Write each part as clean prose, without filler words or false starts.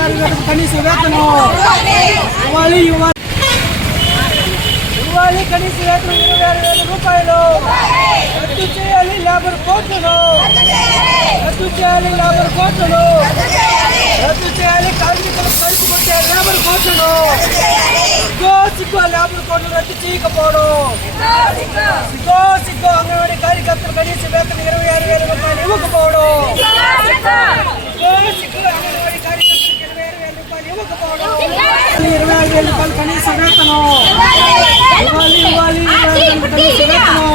26,000 కనీస వేతనం ఇవ్వాలి కనీస వేతనం 26,000 రూపాయలు రద్దు చేయాలి. లేబర్ కోర్టును రద్దు చేయాలి. లేబర్ కోర్టును రద్దు చేయాలి. కార్మికులకు కలుపు కొట్టే లేబర్ కోర్టును సిగ్గో లేబర్ కోర్టును రద్దు చేయకపోవడం సిగ్గో అంగన్వాడీ కార్యకర్తలు కనీస వేతనం 26,000 రూపాయలు ఇవ్వకపోవడం అంగన్వాడీ కార్యకర్తలకు 26,000 రూపాయలు ఇవ్వకపోవడం 26,000 రూపాయలు కనీస వేతనం ఇవ్వాలి కనీస వేతనం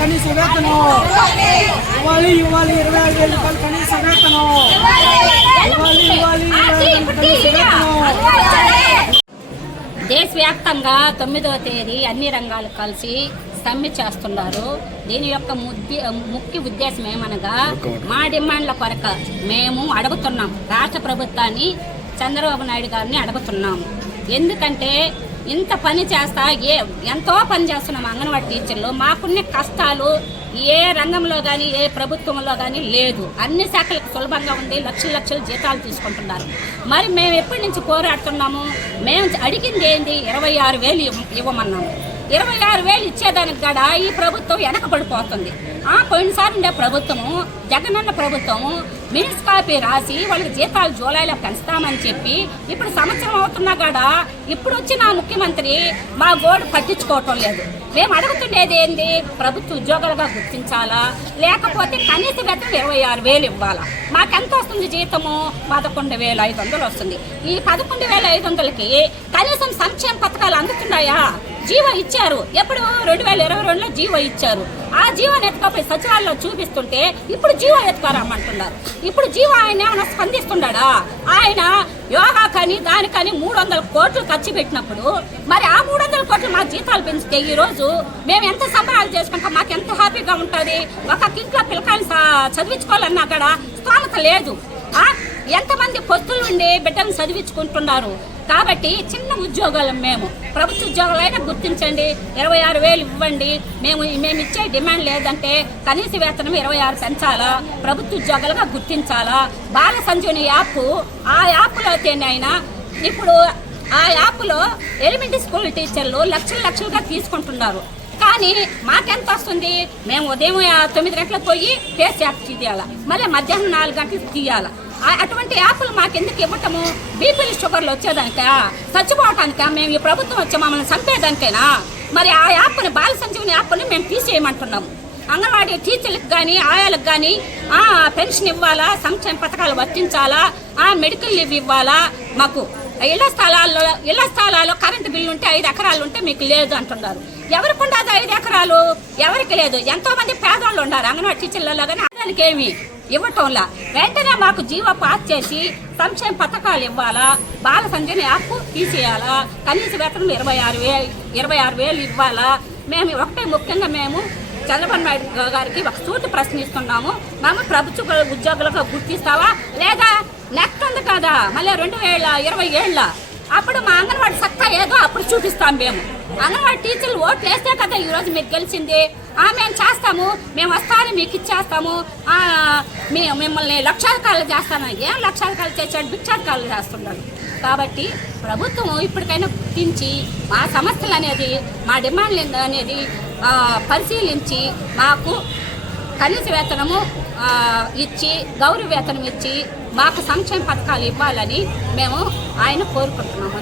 కనీస వేతనం ఇవ్వాలి 26,000 రూపాయలు కనీస వేతనం దేశవ్యాప్తంగా 9వ తేదీ అన్ని రంగాలు కలిసి సమ్మె చేస్తున్నారు. దీని యొక్క ముఖ్య ఉద్దేశం ఏమనగా మా డిమాండ్ల కొరకు మేము అడుగుతున్నాం. రాష్ట్ర ప్రభుత్వాన్ని చంద్రబాబు నాయుడు గారిని అడుగుతున్నాము. ఎందుకంటే ఇంత పని చేస్తా ఎంతో పని చేస్తున్నాం అంగన్వాడీ టీచర్లు. మాకున్న కష్టాలు ఏ రంగంలో కానీ ఏ ప్రభుత్వంలో కానీ లేదు. అన్ని శాఖలకు సులభంగా ఉంది. లక్షల జీతాలు తీసుకుంటున్నారు. మరి మేము ఎప్పటి నుంచి పోరాడుతున్నాము? మేము అడిగింది ఏంది? 26,000 ఇవ్వమన్నాము. 26,000 ఇచ్చేదానికి కూడా ఈ ప్రభుత్వం వెనకబడిపోతుంది. పోయినసారి ఉండే ప్రభుత్వము జగనన్న ప్రభుత్వము మినిట్స్ కాపీ రాసి వాళ్ళకి జీతాలు జూలైలో పెంచుతామని చెప్పి ఇప్పుడు సంవత్సరం అవుతున్నా కూడా ఇప్పుడు వచ్చిన ముఖ్యమంత్రి మా గోడు పట్టించుకోవటం లేదు. మేము అడుగుతుండేది ఏంది? ప్రభుత్వ ఉద్యోగాలుగా గుర్తించాలా, లేకపోతే కనీస వేతనం 26,000 ఇవ్వాలా. మాకెంత వస్తుంది జీతము? 11,500 వస్తుంది. ఈ 11,500కి కనీసం సంక్షేమ పథకాలు అందుతున్నాయా? జీవో ఇచ్చారు. ఎప్పుడు 2022లో జీవో ఇచ్చారు. ఆ జీవోని ఎత్తుకపోయి సచివాలయంలో చూపిస్తుంటే ఇప్పుడు జీవో ఎత్తుకోరమ్మంటున్నారు. ఇప్పుడు జీవో ఆయన ఏమైనా స్పందిస్తున్నాడా? ఆయన యోగా కానీ దానికని 300 కోట్లు ఖర్చు పెట్టినప్పుడు మరి ఆ 300 కోట్లు మా జీతాలు పెంచితే ఈరోజు మేము ఎంత సంబరాలు చేసుకుంటాం? మాకు ఎంత హ్యాపీగా ఉంటుంది? ఒక ఇంట్లో పిల్లకాయని చదివించుకోవాలన్నా కూడా స్తోమత లేదు. ఎంతమంది పొత్తులు ఉండి బిడ్డలను చదివించుకుంటున్నారు. కాబట్టి చిన్న ఉద్యోగాలు మేము ప్రభుత్వ ఉద్యోగాలైనా గుర్తించండి. 26,000 ఇవ్వండి. మేము ఇచ్చే డిమాండ్ లేదంటే కనీస వేతనం 26 పెంచాలా, ప్రభుత్వ ఉద్యోగాలుగా గుర్తించాలా. బాల సంజీవని యాప్, ఆ యాప్లో అయినా ఇప్పుడు ఆ యాప్లో ఎలిమెంటరీ స్కూల్ టీచర్లు లక్షలుగా తీసుకుంటున్నారు. కానీ మాకెంత వస్తుంది? మేము ఉదయం 9 గంటలకు పోయి ఫేస్ యాప్ తీయాలా, మళ్ళీ మధ్యాహ్నం 4 గంటలకు తీయాలా. అటువంటి యాప్లు మాకెందుకు ఇవ్వటము? బీపీలు షుగర్లు వచ్చేదానికా, చచ్చిపోవటానికా? మేము ఈ ప్రభుత్వం వచ్చి మమ్మల్ని చంపేదానికైనా? మరి ఆ యాప్ని బాల సంజీవని యాప్ని మేము తీసేయమంటున్నాము. అంగన్వాడీ టీచర్లకు కానీ ఆయాలకు కానీ పెన్షన్ ఇవ్వాలా, సంక్షేమ పథకాలు వర్తించాలా, మెడికల్ లీవ్ ఇవ్వాలా. మాకు ఇళ్ల స్థలాల్లో కరెంటు బిల్లు ఉంటే 5 ఎకరాలు ఉంటే మీకు లేదు అంటున్నారు. ఎవరికి ఉండదు 5 ఎకరాలు? ఎవరికి లేదు. ఎంతో మంది పేదవాళ్ళు ఉన్నారు అంగన్వాడీ టీచర్లలో, కానీ దానికి ఏమి ఇవ్వటంలా. వెంటనే మాకు జీవో పాస్ చేసి సంక్షేమ పథకాలు ఇవ్వాలా, బాల సంజీవని యాప్ తీసేయాలా, కనీస వేతనం 26,000 ఇవ్వాలా. మేము ఒకటే ముఖ్యంగా మేము చంద్రబాబు నాయుడు గారికి ఒక సూటి ప్రశ్నిస్తున్నాము. మేము ప్రభుత్వ ఉద్యోగులుగా గుర్తిస్తావా లేదా? నెక్స్ట్ ఉంది కదా మళ్ళీ 2027 అప్పుడు మా అంగన్వాడీ సత్తా ఏదో అప్పుడు చూపిస్తాం. మేము అంగన్వాడీ టీచర్లు ఓట్లు వేస్తే కదా ఈరోజు మీకు గెలిచింది. మేము చేస్తాము, మేము వస్తాను, మీకు ఇచ్చేస్తాము, మిమ్మల్ని లక్షాధికారులు చేస్తాను. ఏం లక్షాధికారులు చేశాడు? భిక్షాధికారులు చేస్తున్నాడు. కాబట్టి ప్రభుత్వం ఇప్పటికైనా గుర్తించి మా సమస్యలు అనేది, మా డిమాండ్లు అనేది పరిశీలించి మాకు కనీస వేతనము ఇచ్చి, గౌరవ వేతనం ఇచ్చి మాకు సంక్షేమ పథకాలు ఇవ్వాలని మేము ఆయన కోరుకుంటున్నాము.